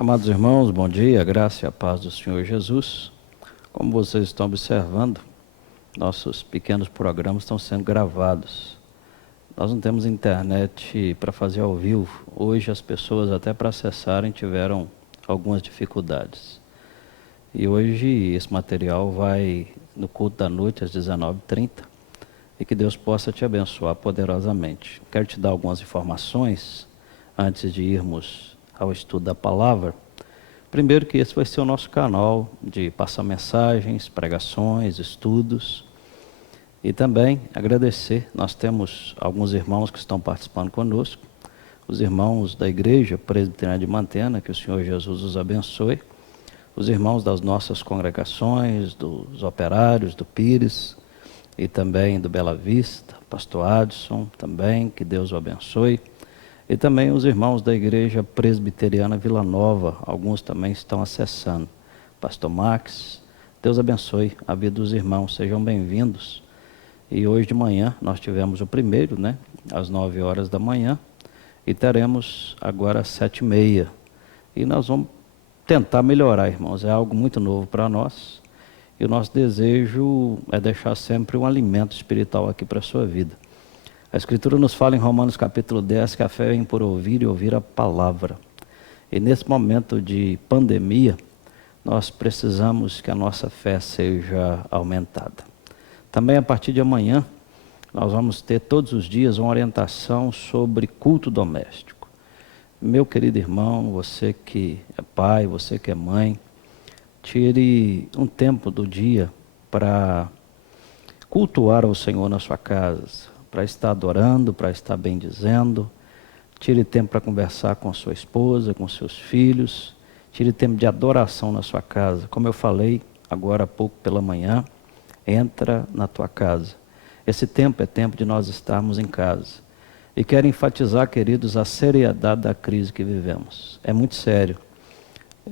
Amados irmãos, bom dia, a graça e a paz do Senhor Jesus. Como vocês estão observando, nossos pequenos programas estão sendo gravados. Nós não temos internet para fazer ao vivo. Hoje as pessoas até para acessarem tiveram algumas dificuldades. E hoje esse material vai no culto da noite às 19h30 e que Deus possa te abençoar poderosamente. Quero te dar algumas informações antes de irmos ao estudo da palavra. Primeiro que esse vai ser o nosso canal de passar mensagens, pregações, estudos. E também agradecer, nós temos alguns irmãos que estão participando conosco, os irmãos da Igreja Presbiteriana de Mantena, que o Senhor Jesus os abençoe, os irmãos das nossas congregações, dos operários, do Pires e também do Bela Vista, pastor Adson também, que Deus o abençoe. E também os irmãos da Igreja Presbiteriana Vila Nova, alguns também estão acessando. Pastor Max, Deus abençoe a vida dos irmãos, sejam bem-vindos. E hoje de manhã nós tivemos o primeiro, às 9 horas da manhã, e teremos agora às 7h30. E nós vamos tentar melhorar, irmãos, é algo muito novo para nós. E o nosso desejo é deixar sempre um alimento espiritual aqui para a sua vida. A Escritura nos fala em Romanos capítulo 10 que a fé vem por ouvir e ouvir a palavra. E nesse momento de pandemia, nós precisamos que a nossa fé seja aumentada. Também a partir de amanhã, nós vamos ter todos os dias uma orientação sobre culto doméstico. Meu querido irmão, você que é pai, você que é mãe, tire um tempo do dia para cultuar ao Senhor na sua casa, para estar adorando, para estar bendizendo. Tire tempo para conversar com sua esposa, com seus filhos. Tire tempo de adoração na sua casa. Como eu falei agora há pouco pela manhã, entra na tua casa. Esse tempo é tempo de nós estarmos em casa. E quero enfatizar, queridos, a seriedade da crise que vivemos. É muito sério.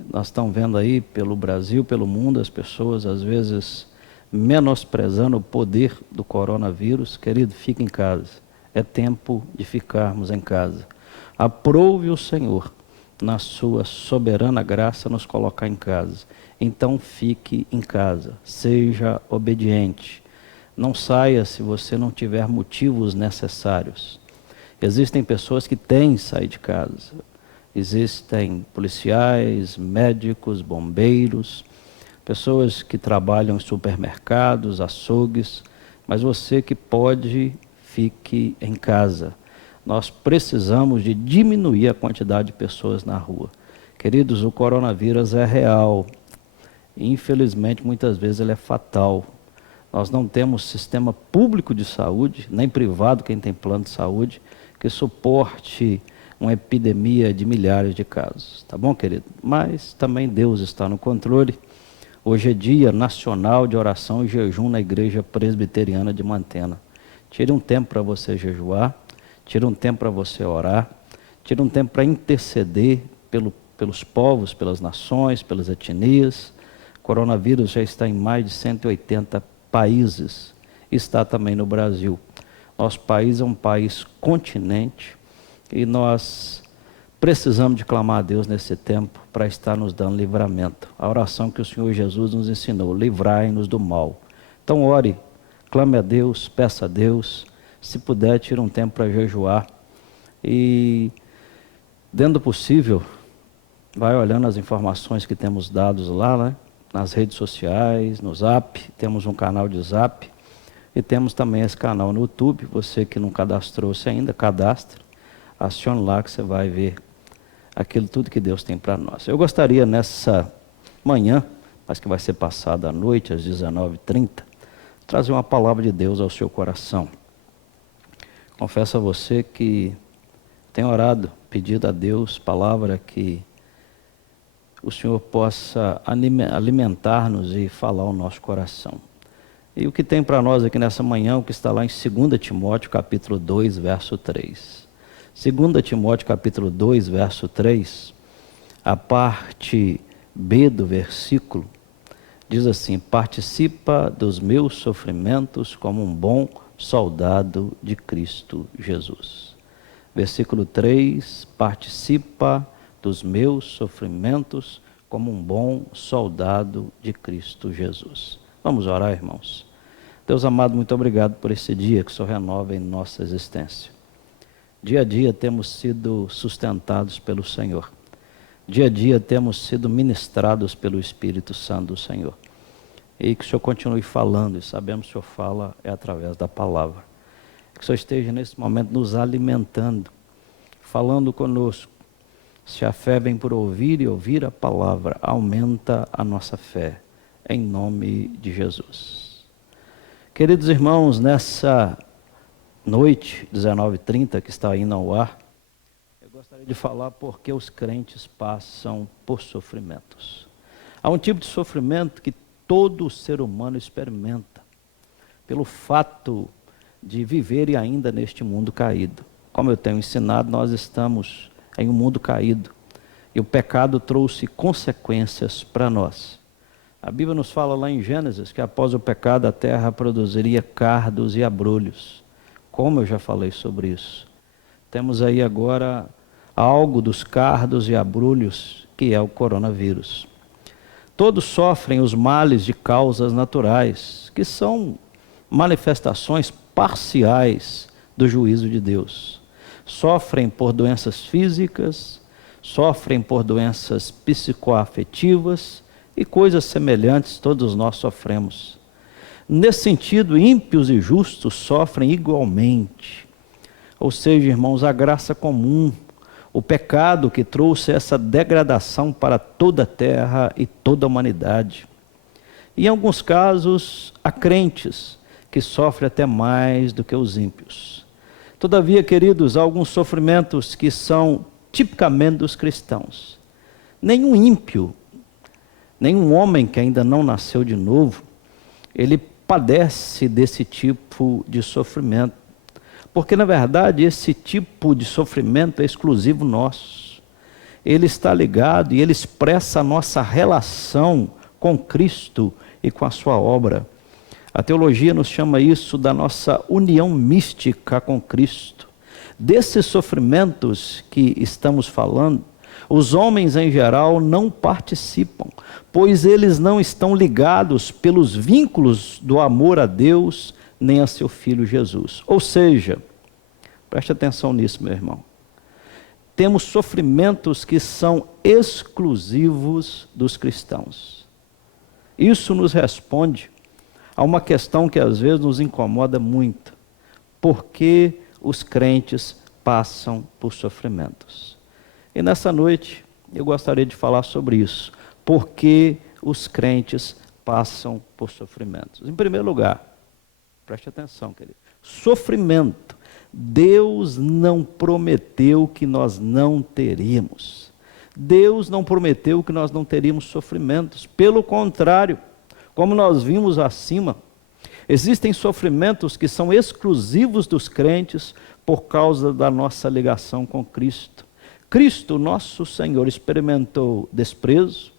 Nós estamos vendo aí pelo Brasil, pelo mundo, as pessoas às vezes menosprezando o poder do coronavírus. Querido, fique em casa. É tempo de ficarmos em casa. Aprove o Senhor, na sua soberana graça, nos colocar em casa. Então fique em casa, seja obediente. Não saia se você não tiver motivos necessários. Existem pessoas que têm que sair de casa. Existem policiais, médicos, bombeiros, pessoas que trabalham em supermercados, açougues, mas você que pode, fique em casa. Nós precisamos de diminuir a quantidade de pessoas na rua. Queridos, o coronavírus é real. Infelizmente, muitas vezes ele é fatal. Nós não temos sistema público de saúde, nem privado, quem tem plano de saúde, que suporte uma epidemia de milhares de casos. Tá bom, querido? Mas também Deus está no controle. Hoje é dia nacional de oração e jejum na Igreja Presbiteriana de Mantena. Tire um tempo para você jejuar, tire um tempo para você orar, tire um tempo para interceder pelos povos, pelas nações, pelas etnias. O coronavírus já está em mais de 180 países, está também no Brasil. Nosso país é um país continente e nós precisamos de clamar a Deus nesse tempo para estar nos dando livramento. A oração que o Senhor Jesus nos ensinou, livrai-nos do mal. Então ore, clame a Deus, peça a Deus, se puder tire um tempo para jejuar e, dentro do possível, vai olhando as informações que temos dados lá, nas redes sociais, no Zap, temos um canal de Zap e temos também esse canal no YouTube. Você que não cadastrou-se ainda, cadastre, acione lá que você vai ver aquilo tudo que Deus tem para nós. Eu gostaria nessa manhã, mas que vai ser passada à noite, às 19h30, trazer uma palavra de Deus ao seu coração. Confesso a você que tenho orado, pedido a Deus, palavra que o Senhor possa alimentar-nos e falar ao nosso coração. E o que tem para nós aqui nessa manhã, o que está lá em 2 Timóteo capítulo 2, verso 3. 2 Timóteo capítulo 2, verso 3, a parte B do versículo, diz assim: participa dos meus sofrimentos como um bom soldado de Cristo Jesus. Versículo 3, participa dos meus sofrimentos como um bom soldado de Cristo Jesus. Vamos orar, irmãos. Deus amado, muito obrigado por esse dia que o Senhor renova em nossa existência. Dia a dia temos sido sustentados pelo Senhor. Dia a dia temos sido ministrados pelo Espírito Santo do Senhor. E que o Senhor continue falando, e sabemos que o Senhor fala é através da palavra. Que o Senhor esteja nesse momento nos alimentando, falando conosco. Se a fé vem por ouvir e ouvir a palavra, aumenta a nossa fé, em nome de Jesus. Queridos irmãos, nessa noite, 19h30, que está indo ao ar, eu gostaria de falar porque os crentes passam por sofrimentos. Há um tipo de sofrimento que todo ser humano experimenta, pelo fato de viver ainda neste mundo caído. Como eu tenho ensinado, nós estamos em um mundo caído, e o pecado trouxe consequências para nós. A Bíblia nos fala lá em Gênesis que após o pecado a terra produziria cardos e abrolhos, como eu já falei sobre isso. Temos aí agora algo dos cardos e abrolhos, que é o coronavírus. Todos sofrem os males de causas naturais, que são manifestações parciais do juízo de Deus. Sofrem por doenças físicas, sofrem por doenças psicoafetivas e coisas semelhantes, todos nós sofremos. Nesse sentido, ímpios e justos sofrem igualmente. Ou seja, irmãos, a graça comum, o pecado que trouxe essa degradação para toda a terra e toda a humanidade. E em alguns casos, há crentes que sofrem até mais do que os ímpios. Todavia, queridos, há alguns sofrimentos que são tipicamente dos cristãos. Nenhum ímpio, nenhum homem que ainda não nasceu de novo, ele padece desse tipo de sofrimento. Porque, na verdade, esse tipo de sofrimento é exclusivo nosso. Ele está ligado e ele expressa a nossa relação com Cristo e com a sua obra. A teologia nos chama isso da nossa união mística com Cristo. Desses sofrimentos que estamos falando, os homens em geral não participam, pois eles não estão ligados pelos vínculos do amor a Deus, nem a seu Filho Jesus. Ou seja, preste atenção nisso, meu irmão. Temos sofrimentos que são exclusivos dos cristãos. Isso nos responde a uma questão que às vezes nos incomoda muito. Por que os crentes passam por sofrimentos? E nessa noite eu gostaria de falar sobre isso. Por que os crentes passam por sofrimentos? Em primeiro lugar, preste atenção, querido. Sofrimento. Deus não prometeu que nós não teríamos. Deus não prometeu que nós não teríamos sofrimentos. Pelo contrário, como nós vimos acima, existem sofrimentos que são exclusivos dos crentes por causa da nossa ligação com Cristo. Cristo, nosso Senhor, experimentou desprezo,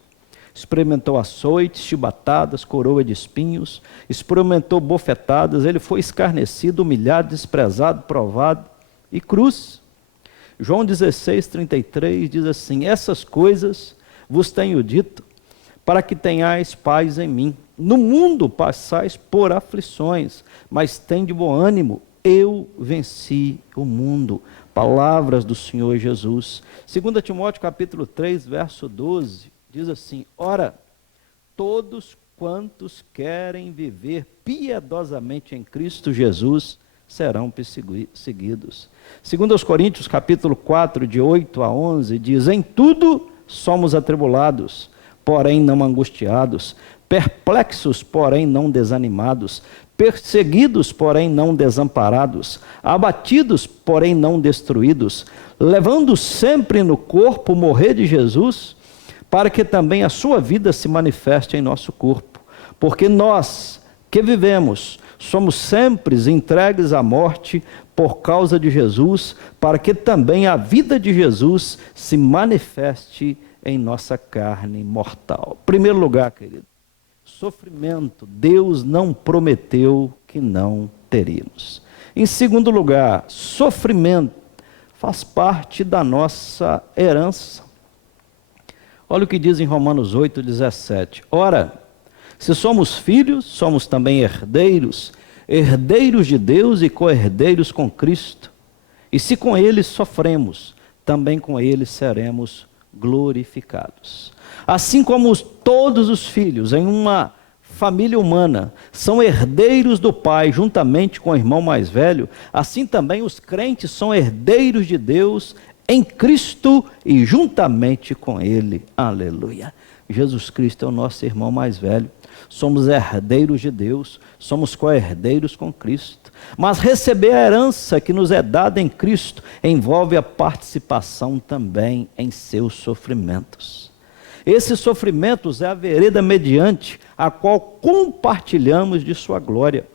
experimentou açoites, chibatadas, coroa de espinhos, experimentou bofetadas, ele foi escarnecido, humilhado, desprezado, provado e cruz. João 16:33 diz assim: essas coisas vos tenho dito, para que tenhais paz em mim. No mundo passais por aflições, mas tende bom ânimo, eu venci o mundo. Palavras do Senhor Jesus. 2 Timóteo capítulo 3, verso 12, diz assim: ora, todos quantos querem viver piedosamente em Cristo Jesus, serão perseguidos. 2 Coríntios capítulo 4, de 8 a 11, diz: em tudo somos atribulados, porém não angustiados, perplexos, porém não desanimados, perseguidos, porém não desamparados, abatidos, porém não destruídos, levando sempre no corpo o morrer de Jesus, para que também a sua vida se manifeste em nosso corpo. Porque nós que vivemos, somos sempre entregues à morte por causa de Jesus, para que também a vida de Jesus se manifeste em nossa carne mortal. Em primeiro lugar, querido, sofrimento, Deus não prometeu que não teríamos. Em segundo lugar, sofrimento faz parte da nossa herança. Olha o que diz em Romanos 8,17. Ora, se somos filhos, somos também herdeiros, herdeiros de Deus e co-herdeiros com Cristo. E se com ele sofremos, também com ele seremos glorificados. Assim como todos os filhos em uma família humana são herdeiros do Pai, juntamente com o irmão mais velho, assim também os crentes são herdeiros de Deus em Cristo e juntamente com ele. Aleluia. Jesus Cristo é o nosso irmão mais velho. Somos herdeiros de Deus, somos co-herdeiros com Cristo. Mas receber a herança que nos é dada em Cristo envolve a participação também em seus sofrimentos. Esses sofrimentos é a vereda mediante a qual compartilhamos de sua glória.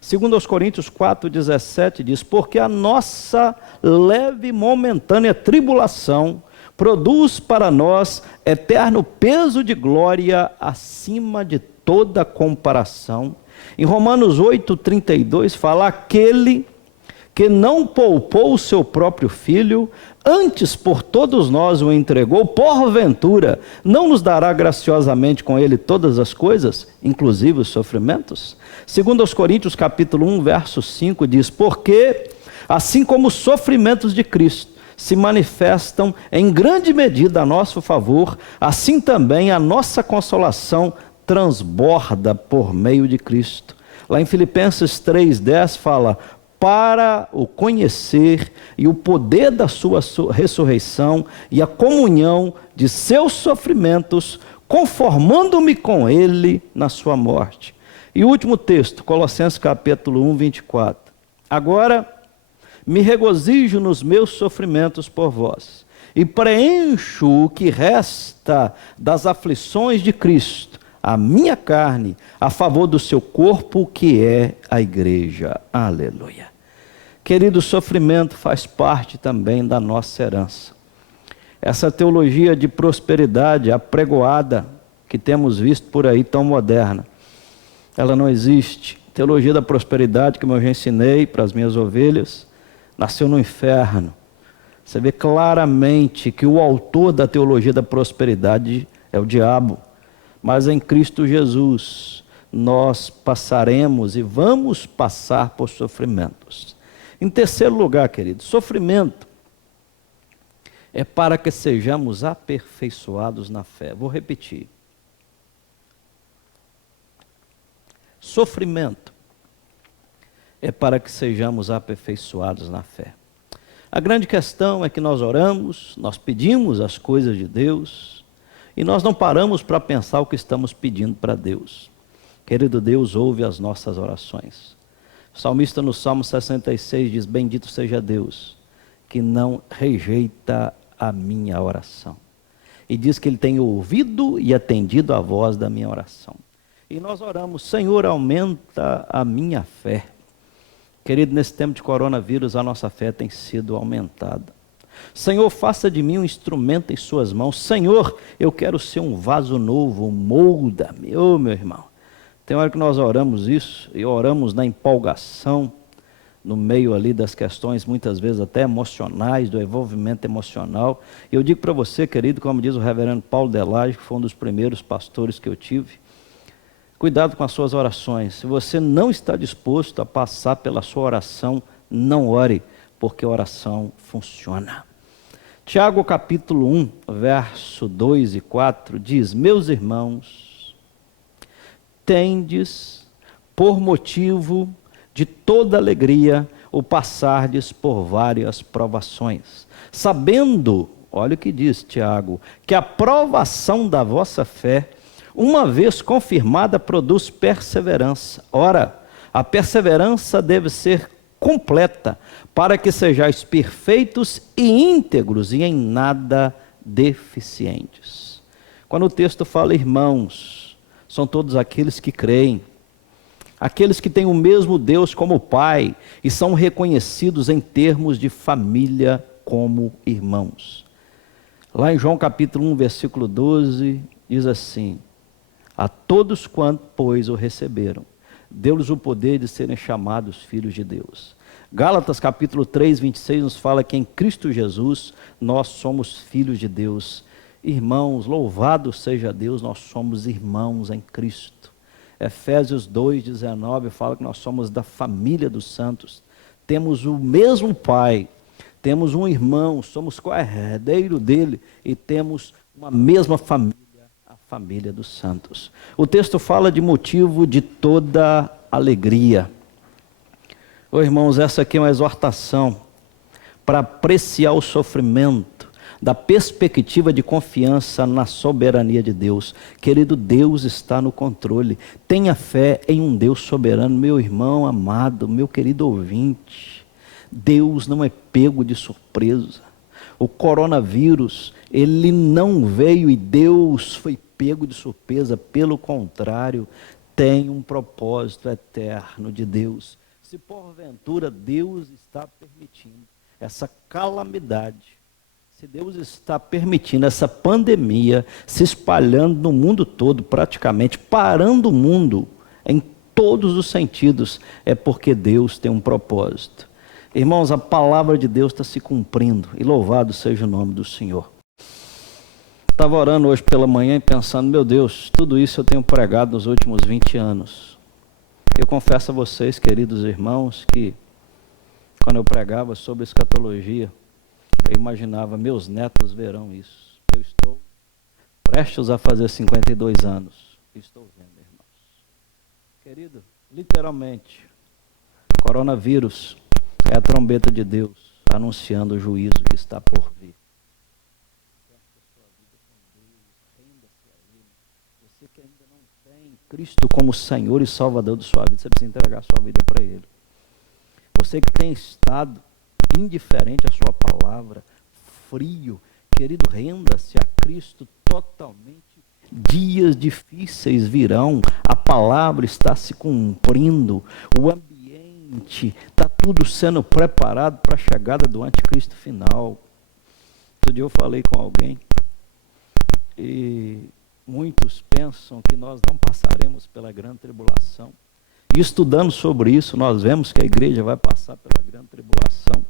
Segundo aos Coríntios 4,17 diz, porque a nossa leve e momentânea tribulação produz para nós eterno peso de glória acima de toda comparação. Em Romanos 8,32 fala, aquele que não poupou o seu próprio filho, antes por todos nós o entregou, porventura não nos dará graciosamente com ele todas as coisas, inclusive os sofrimentos? Segundo aos Coríntios capítulo 1, verso 5 diz, porque assim como os sofrimentos de Cristo se manifestam em grande medida a nosso favor, assim também a nossa consolação transborda por meio de Cristo. Lá em Filipenses 3,10 fala, para o conhecer e o poder da sua ressurreição e a comunhão de seus sofrimentos, conformando-me com ele na sua morte. E o último texto, Colossenses capítulo 1, 24. Agora me regozijo nos meus sofrimentos por vós, e preencho o que resta das aflições de Cristo, a minha carne, a favor do seu corpo, que é a igreja. Aleluia. Querido, o sofrimento faz parte também da nossa herança. Essa teologia de prosperidade apregoada que temos visto por aí tão moderna, ela não existe. Teologia da prosperidade, como eu já ensinei para as minhas ovelhas, nasceu no inferno. Você vê claramente que o autor da teologia da prosperidade é o diabo. Mas em Cristo Jesus, nós passaremos e vamos passar por sofrimentos. Em terceiro lugar, querido, sofrimento é para que sejamos aperfeiçoados na fé. Vou repetir. Sofrimento é para que sejamos aperfeiçoados na fé. A grande questão é que nós oramos, nós pedimos as coisas de Deus, e nós não paramos para pensar o que estamos pedindo para Deus. Querido Deus, ouve as nossas orações. O salmista no Salmo 66 diz, bendito seja Deus, que não rejeita a minha oração. E diz que Ele tem ouvido e atendido a voz da minha oração. E nós oramos, Senhor, aumenta a minha fé. Querido, nesse tempo de coronavírus, a nossa fé tem sido aumentada. Senhor, faça de mim um instrumento em suas mãos. Senhor, eu quero ser um vaso novo, molda-me. Ô, meu irmão, tem hora que nós oramos isso, e oramos na empolgação, no meio ali das questões, muitas vezes até emocionais, do envolvimento emocional. E eu digo para você, querido, como diz o reverendo Paulo Delage, que foi um dos primeiros pastores que eu tive, cuidado com as suas orações. Se você não está disposto a passar pela sua oração, não ore, porque a oração funciona. Tiago capítulo 1, verso 2 e 4 diz, meus irmãos, tendes por motivo de toda alegria o passardes por várias provações, sabendo, olha o que diz Tiago, que a provação da vossa fé, uma vez confirmada, produz perseverança. Ora, a perseverança deve ser completa, para que sejais perfeitos e íntegros e em nada deficientes. Quando o texto fala irmãos, são todos aqueles que creem, aqueles que têm o mesmo Deus como Pai e são reconhecidos em termos de família como irmãos. Lá em João capítulo 1, versículo 12, diz assim, a todos quantos, pois, o receberam, deu-lhes o poder de serem chamados filhos de Deus. Gálatas capítulo 3, 26 nos fala que em Cristo Jesus nós somos filhos de Deus. Irmãos, louvado seja Deus, nós somos irmãos em Cristo. Efésios 2,19 fala que nós somos da família dos santos. Temos o mesmo Pai, temos um irmão, somos co-herdeiro dele e temos uma mesma família, a família dos santos. O texto fala de motivo de toda alegria. Ô irmãos, essa aqui é uma exortação para apreciar o sofrimento, da perspectiva de confiança na soberania de Deus. Querido, Deus está no controle. Tenha fé em um Deus soberano, meu irmão amado, meu querido ouvinte. Deus não é pego de surpresa. O coronavírus, ele não veio e Deus foi pego de surpresa. Pelo contrário, tem um propósito eterno de Deus. Se porventura Deus está permitindo essa calamidade, se Deus está permitindo essa pandemia se espalhando no mundo todo, praticamente, parando o mundo em todos os sentidos, é porque Deus tem um propósito. Irmãos, a palavra de Deus está se cumprindo, e louvado seja o nome do Senhor. Estava orando hoje pela manhã e pensando, meu Deus, tudo isso eu tenho pregado nos últimos 20 anos. Eu confesso a vocês, queridos irmãos, que quando eu pregava sobre escatologia, eu imaginava, meus netos verão isso. Eu estou prestes a fazer 52 anos. Estou vendo, irmãos. Querido, literalmente, o coronavírus é a trombeta de Deus anunciando o juízo que está por vir. Você que ainda não tem Cristo como Senhor e Salvador de sua vida, você precisa entregar sua vida para Ele. Você que tem estado indiferente à sua palavra, frio, querido, renda-se a Cristo totalmente. Dias difíceis virão, a palavra está se cumprindo, o ambiente está tudo sendo preparado para a chegada do anticristo final. Outro dia eu falei com alguém e muitos pensam que nós não passaremos pela grande tribulação. E estudando sobre isso, nós vemos que a igreja vai passar pela grande tribulação.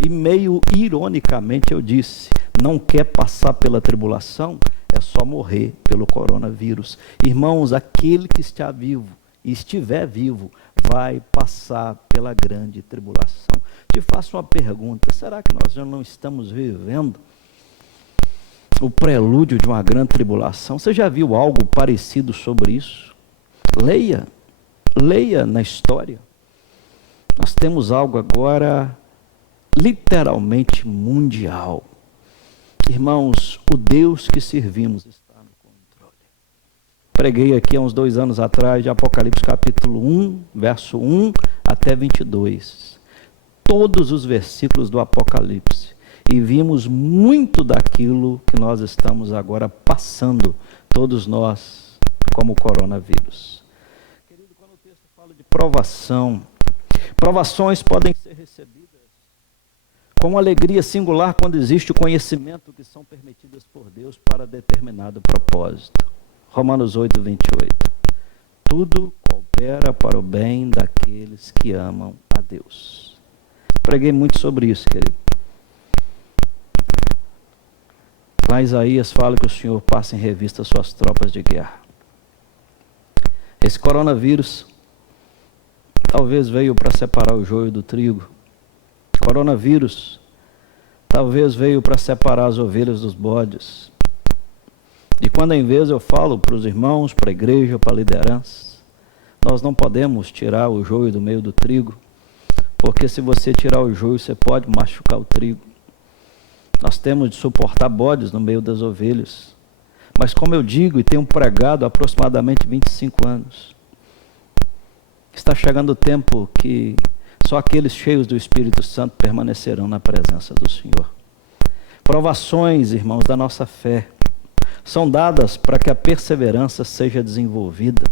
E meio ironicamente eu disse, não quer passar pela tribulação, é só morrer pelo coronavírus. Irmãos, aquele que está vivo e estiver vivo, vai passar pela grande tribulação. Te faço uma pergunta, será que nós já não estamos vivendo o prelúdio de uma grande tribulação? Você já viu algo parecido sobre isso? Leia na história. Nós temos algo agora literalmente mundial. Irmãos, o Deus que servimos está no controle. Preguei aqui há uns 2 anos atrás de Apocalipse capítulo 1, verso 1 até 22. Todos os versículos do Apocalipse. E vimos muito daquilo que nós estamos agora passando, todos nós, como coronavírus. Querido, quando o texto fala de provação, provações podem ser recebidas com uma alegria singular quando existe o conhecimento que são permitidas por Deus para determinado propósito. Romanos 8, 28. Tudo coopera para o bem daqueles que amam a Deus. Preguei muito sobre isso, querido. Lá Isaías fala que o Senhor passa em revista as suas tropas de guerra. Esse coronavírus talvez veio para separar o joio do trigo. Coronavírus talvez veio para separar as ovelhas dos bodes. De quando em vez eu falo para os irmãos, para a igreja, para a liderança, nós não podemos tirar o joio do meio do trigo, porque se você tirar o joio, você pode machucar o trigo. Nós temos de suportar bodes no meio das ovelhas. Mas como eu digo e tenho pregado há aproximadamente 25 anos, está chegando o tempo que só aqueles cheios do Espírito Santo permanecerão na presença do Senhor. Provações, irmãos, da nossa fé são dadas para que a perseverança seja desenvolvida.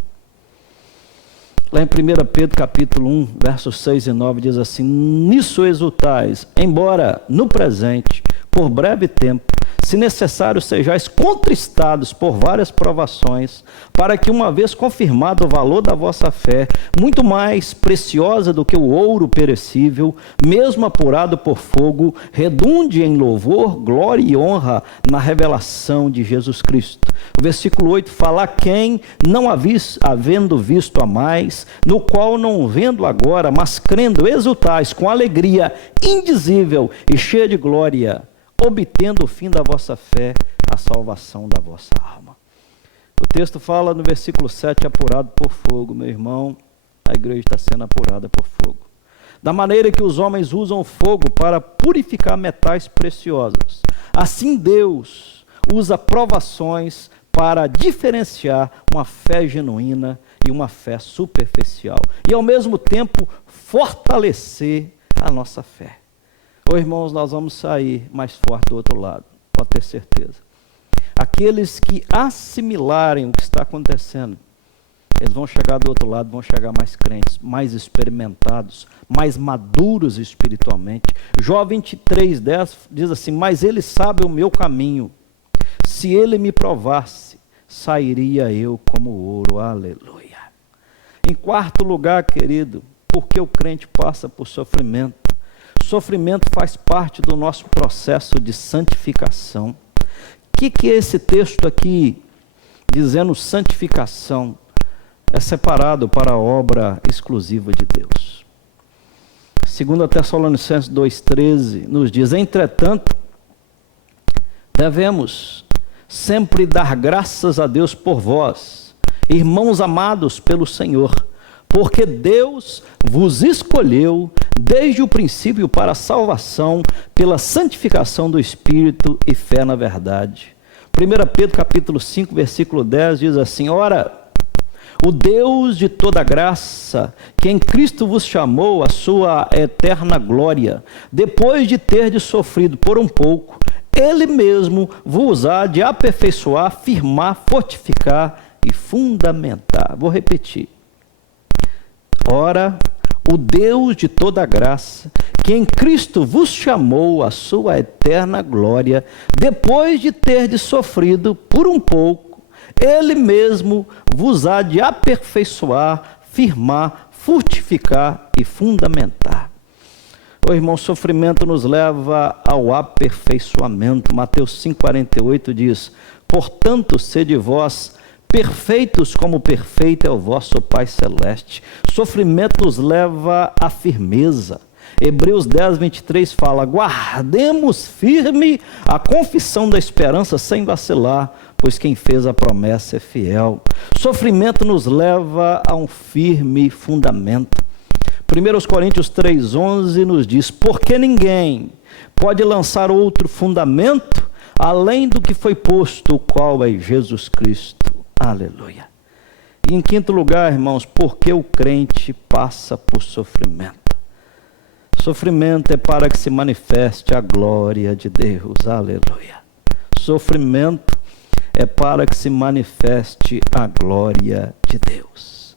Lá em 1 Pedro capítulo 1, versos 6 e 9, diz assim: nisso exultais, embora no presente, por breve tempo, se necessário sejais contristados por várias provações, para que, uma vez confirmado o valor da vossa fé, muito mais preciosa do que o ouro perecível, mesmo apurado por fogo, redunde em louvor, glória e honra na revelação de Jesus Cristo. O versículo 8 fala: a quem, não havendo visto a mais, no qual não vendo agora, mas crendo, exultais com alegria indizível e cheia de glória, obtendo o fim da vossa fé, a salvação da vossa alma. O texto fala no versículo 7, apurado por fogo. Meu irmão, a igreja está sendo apurada por fogo. Da maneira que os homens usam o fogo para purificar metais preciosos, assim Deus usa provações para diferenciar uma fé genuína e uma fé superficial, e ao mesmo tempo fortalecer a nossa fé. Ô irmãos, nós vamos sair mais forte do outro lado, pode ter certeza. Aqueles que assimilarem o que está acontecendo, eles vão chegar do outro lado, vão chegar mais crentes, mais experimentados, mais maduros espiritualmente. Jó 23:10 diz assim: mas ele sabe o meu caminho, se ele me provasse, sairia eu como ouro. Aleluia. Em quarto lugar, querido, porque o crente passa por sofrimento. Sofrimento faz parte do nosso processo de santificação. O que é esse texto aqui dizendo santificação? É separado para a obra exclusiva de Deus. 2 Tessalonicenses 2,13 nos diz: entretanto, devemos sempre dar graças a Deus por vós, irmãos amados pelo Senhor, porque Deus vos escolheu desde o princípio para a salvação, pela santificação do Espírito e fé na verdade. 1 Pedro capítulo 5, versículo 10 diz assim: ora, o Deus de toda graça, que em Cristo vos chamou à sua eterna glória, depois de terdes sofrido por um pouco, Ele mesmo vos há de aperfeiçoar, firmar, fortificar e fundamentar. Vou repetir. Ora, o Deus de toda graça, que em Cristo vos chamou à sua eterna glória, depois de terdes sofrido por um pouco, Ele mesmo vos há de aperfeiçoar, firmar, fortificar e fundamentar. O irmão, sofrimento nos leva ao aperfeiçoamento. Mateus 5,48 diz: portanto, sede vós perfeitos como perfeito é o vosso Pai Celeste. Sofrimento nos leva à firmeza. Hebreus 10:23 fala: guardemos firme a confissão da esperança sem vacilar, pois quem fez a promessa é fiel. Sofrimento nos leva a um firme fundamento. 1 Coríntios 3,11 nos diz: porque ninguém pode lançar outro fundamento além do que foi posto, o qual é Jesus Cristo. Aleluia. E em quinto lugar, irmãos, porque o crente passa por sofrimento. Sofrimento é para que se manifeste a glória de Deus. Aleluia. Sofrimento é para que se manifeste a glória de Deus.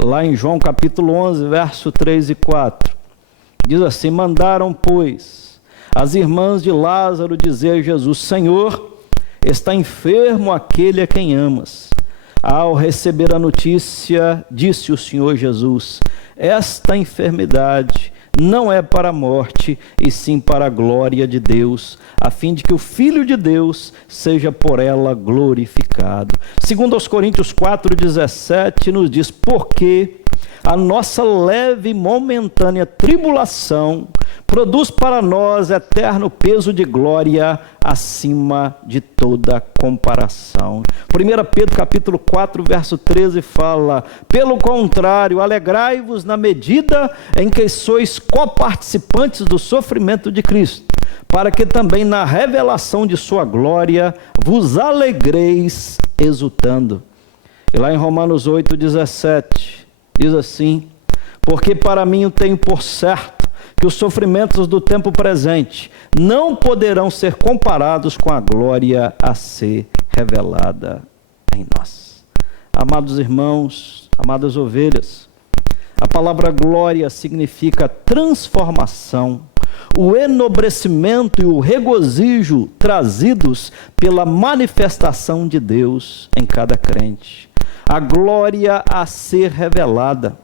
Lá em João capítulo 11, verso 3 e 4, diz assim: mandaram, pois, as irmãs de Lázaro dizer a Jesus: Senhor, está enfermo aquele a quem amas. Ao receber a notícia, disse o Senhor Jesus: esta enfermidade não é para a morte, e sim para a glória de Deus, a fim de que o Filho de Deus seja por ela glorificado. Segundo aos Coríntios 4,17 nos diz: porque a nossa leve e momentânea tribulação produz para nós eterno peso de glória acima de toda comparação. 1 Pedro capítulo 4, verso 13 fala: pelo contrário, alegrai-vos na medida em que sois coparticipantes do sofrimento de Cristo, para que também na revelação de sua glória vos alegreis exultando. E lá em Romanos 8,17 diz assim: porque para mim eu tenho por certo que os sofrimentos do tempo presente não poderão ser comparados com a glória a ser revelada em nós. Amados irmãos, amadas ovelhas, a palavra glória significa transformação, o enobrecimento e o regozijo trazidos pela manifestação de Deus em cada crente. A glória a ser revelada.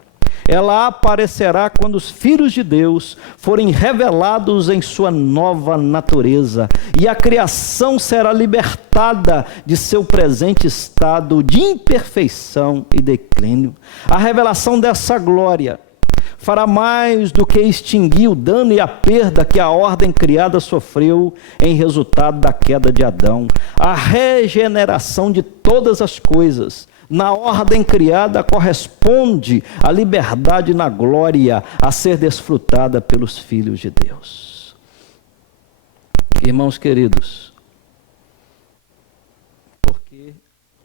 Ela aparecerá quando os filhos de Deus forem revelados em sua nova natureza, e a criação será libertada de seu presente estado de imperfeição e declínio. A revelação dessa glória fará mais do que extinguir o dano e a perda que a ordem criada sofreu em resultado da queda de Adão. A regeneração de todas as coisas na ordem criada corresponde à liberdade na glória a ser desfrutada pelos filhos de Deus. Irmãos queridos, porque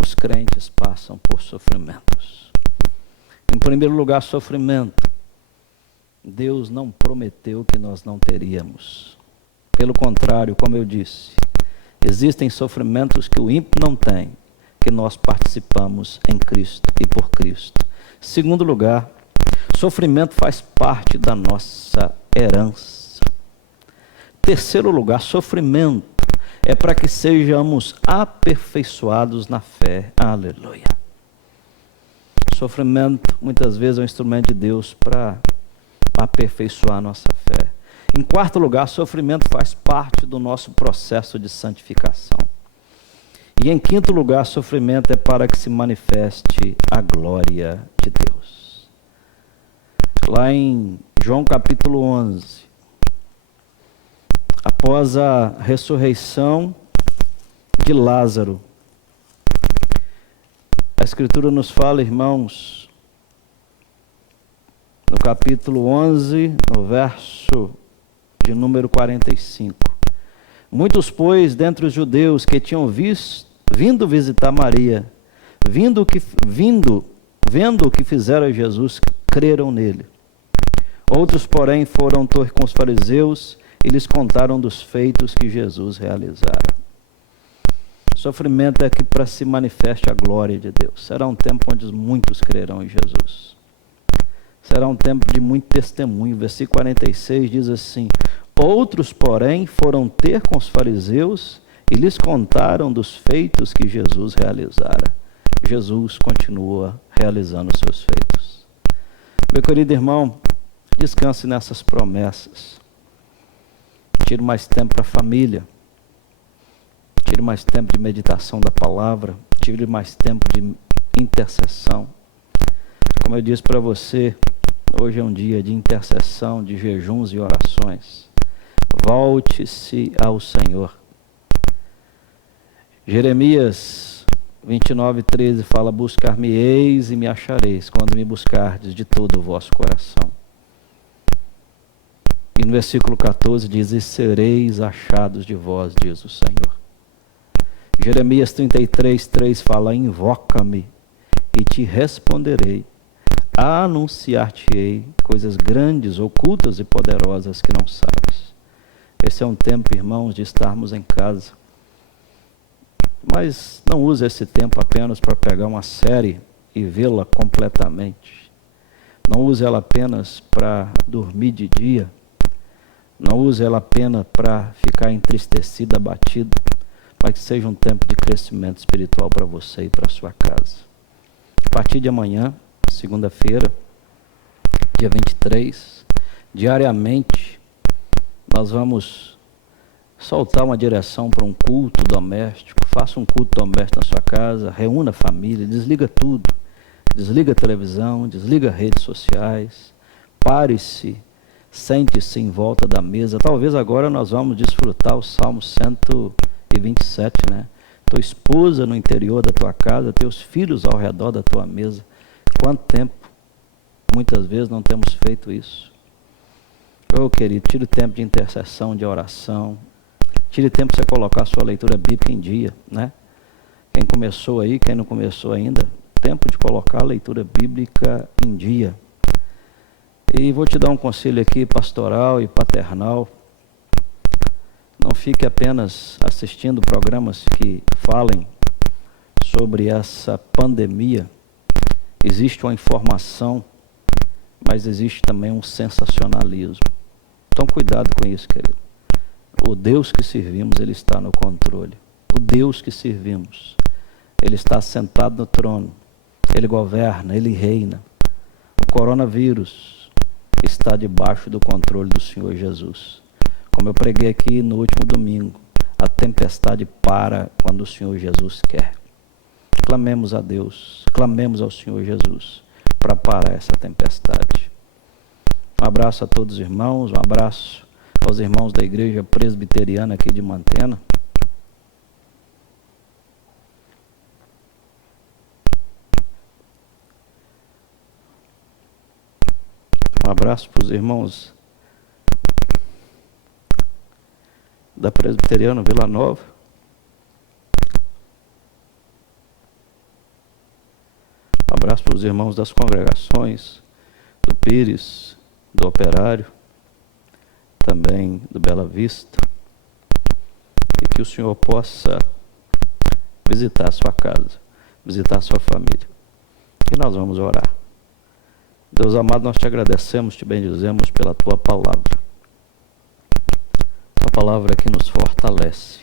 os crentes passam por sofrimentos. Em primeiro lugar, sofrimento. Deus não prometeu que nós não teríamos. Pelo contrário, como eu disse, existem sofrimentos que o ímpio não tem, que nós participamos em Cristo e por Cristo. Segundo lugar, sofrimento faz parte da nossa herança. Terceiro lugar, sofrimento é para que sejamos aperfeiçoados na fé. Aleluia. Sofrimento muitas vezes é um instrumento de Deus para aperfeiçoar a nossa fé. Em quarto lugar, sofrimento faz parte do nosso processo de santificação. E em quinto lugar, sofrimento é para que se manifeste a glória de Deus. Lá em João capítulo 11, após a ressurreição de Lázaro, a Escritura nos fala, irmãos, no capítulo 11, no verso de número 45. Muitos, pois, dentre os judeus que tinham vindo visitar Maria, vendo o que fizera Jesus, creram nele. Outros, porém, foram ter com os fariseus e lhes contaram dos feitos que Jesus realizara. Sofrimento é que para se manifeste a glória de Deus. Será um tempo onde muitos crerão em Jesus. Será um tempo de muito testemunho. Versículo 46 diz assim: outros, porém, foram ter com os fariseus e lhes contaram dos feitos que Jesus realizara. Jesus continua realizando os seus feitos. Meu querido irmão, descanse nessas promessas. Tire mais tempo para a família. Tire mais tempo de meditação da palavra. Tire mais tempo de intercessão. Como eu disse para você, hoje é um dia de intercessão, de jejuns e orações. Volte-se ao Senhor. Jeremias 29:13 fala: buscar-me-eis e me achareis, quando me buscardes de todo o vosso coração. E no versículo 14 diz: e sereis achados de vós, diz o Senhor. Jeremias 33:3 fala: invoca-me e te responderei, anunciar-te-ei coisas grandes, ocultas e poderosas que não sabes. Esse é um tempo, irmãos, de estarmos em casa. Mas não use esse tempo apenas para pegar uma série e vê-la completamente. Não use ela apenas para dormir de dia. Não use ela apenas para ficar entristecido, abatido. Mas que seja um tempo de crescimento espiritual para você e para a sua casa. A partir de amanhã, segunda-feira, dia 23, diariamente, nós vamos soltar uma direção para um culto doméstico. Faça um culto doméstico na sua casa, reúna a família, desliga tudo. Desliga a televisão, desliga redes sociais, pare-se, sente-se em volta da mesa. Talvez agora nós vamos desfrutar o Salmo 127, né? Tua esposa no interior da tua casa, teus filhos ao redor da tua mesa. Quanto tempo, muitas vezes, não temos feito isso? Querido, tire tempo de intercessão, de oração. Tire tempo para você colocar a sua leitura bíblica em dia, né? Quem começou aí, quem não começou ainda, tempo de colocar a leitura bíblica em dia. E vou te dar um conselho aqui, pastoral e paternal. Não fique apenas assistindo programas que falem sobre essa pandemia. Existe uma informação, mas existe também um sensacionalismo. Então cuidado com isso, querido. O Deus que servimos, Ele está no controle. O Deus que servimos, Ele está sentado no trono. Ele governa, Ele reina. O coronavírus está debaixo do controle do Senhor Jesus. Como eu preguei aqui no último domingo, a tempestade para quando o Senhor Jesus quer. Clamemos a Deus, clamemos ao Senhor Jesus para parar essa tempestade. Um abraço a todos os irmãos, um abraço aos irmãos da Igreja Presbiteriana aqui de Mantena. Um abraço para os irmãos da Presbiteriana Vila Nova. Um abraço para os irmãos das congregações do Pires, do Operário, também do Bela Vista. E que o Senhor possa visitar a sua casa, visitar a sua família. E nós vamos orar. Deus amado, nós te agradecemos, te bendizemos pela tua palavra. Tua palavra que nos fortalece.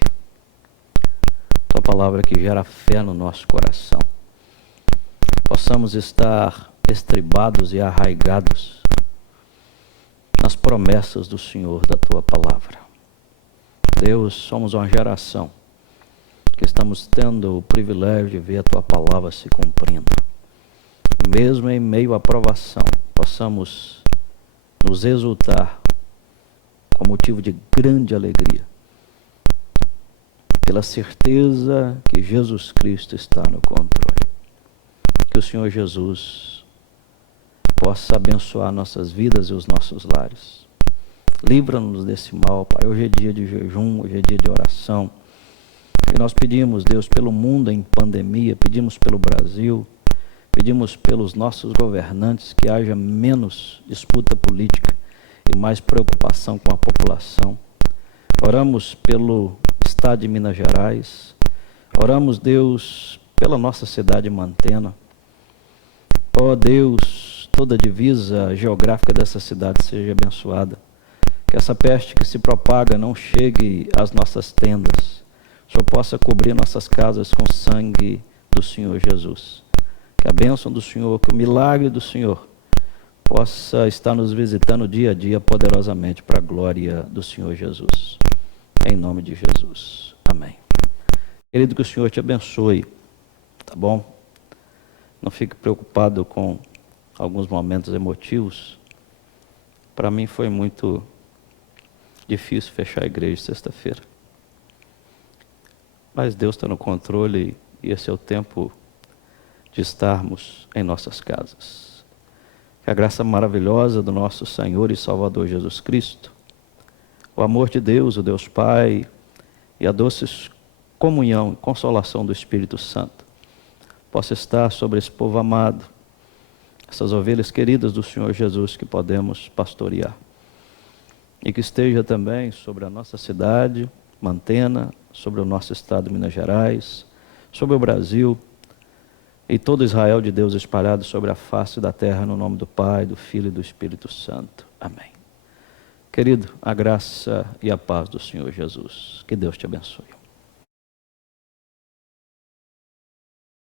Tua palavra que gera fé no nosso coração. Possamos estar estribados e arraigados nas promessas do Senhor, da tua palavra. Deus, somos uma geração que estamos tendo o privilégio de ver a tua palavra se cumprindo. Mesmo em meio à provação, possamos nos exultar com motivo de grande alegria, pela certeza que Jesus Cristo está no controle. Que o Senhor Jesus possa abençoar nossas vidas e os nossos lares. Livra-nos desse mal, Pai. Hoje é dia de jejum, hoje é dia de oração. E nós pedimos, Deus, pelo mundo em pandemia, pedimos pelo Brasil, pedimos pelos nossos governantes que haja menos disputa política e mais preocupação com a população. Oramos pelo estado de Minas Gerais. Oramos, Deus, pela nossa cidade Mantena. Ó Deus, toda a divisa geográfica dessa cidade seja abençoada. Que essa peste que se propaga não chegue às nossas tendas. O Senhor possa cobrir nossas casas com o sangue do Senhor Jesus. Que a bênção do Senhor, que o milagre do Senhor possa estar nos visitando dia a dia poderosamente para a glória do Senhor Jesus. Em nome de Jesus. Amém. Querido, que o Senhor te abençoe, tá bom? Não fique preocupado com alguns momentos emotivos. Para mim foi muito difícil fechar a igreja sexta-feira. Mas Deus está no controle e esse é o tempo de estarmos em nossas casas. Que a graça maravilhosa do nosso Senhor e Salvador Jesus Cristo, o amor de Deus, o Deus Pai, e a doce comunhão e consolação do Espírito Santo possa estar sobre esse povo amado, essas ovelhas queridas do Senhor Jesus que podemos pastorear. E que esteja também sobre a nossa cidade, Mantena, sobre o nosso estado de Minas Gerais, sobre o Brasil, e todo Israel de Deus espalhado sobre a face da terra, no nome do Pai, do Filho e do Espírito Santo. Amém. Querido, a graça e a paz do Senhor Jesus. Que Deus te abençoe.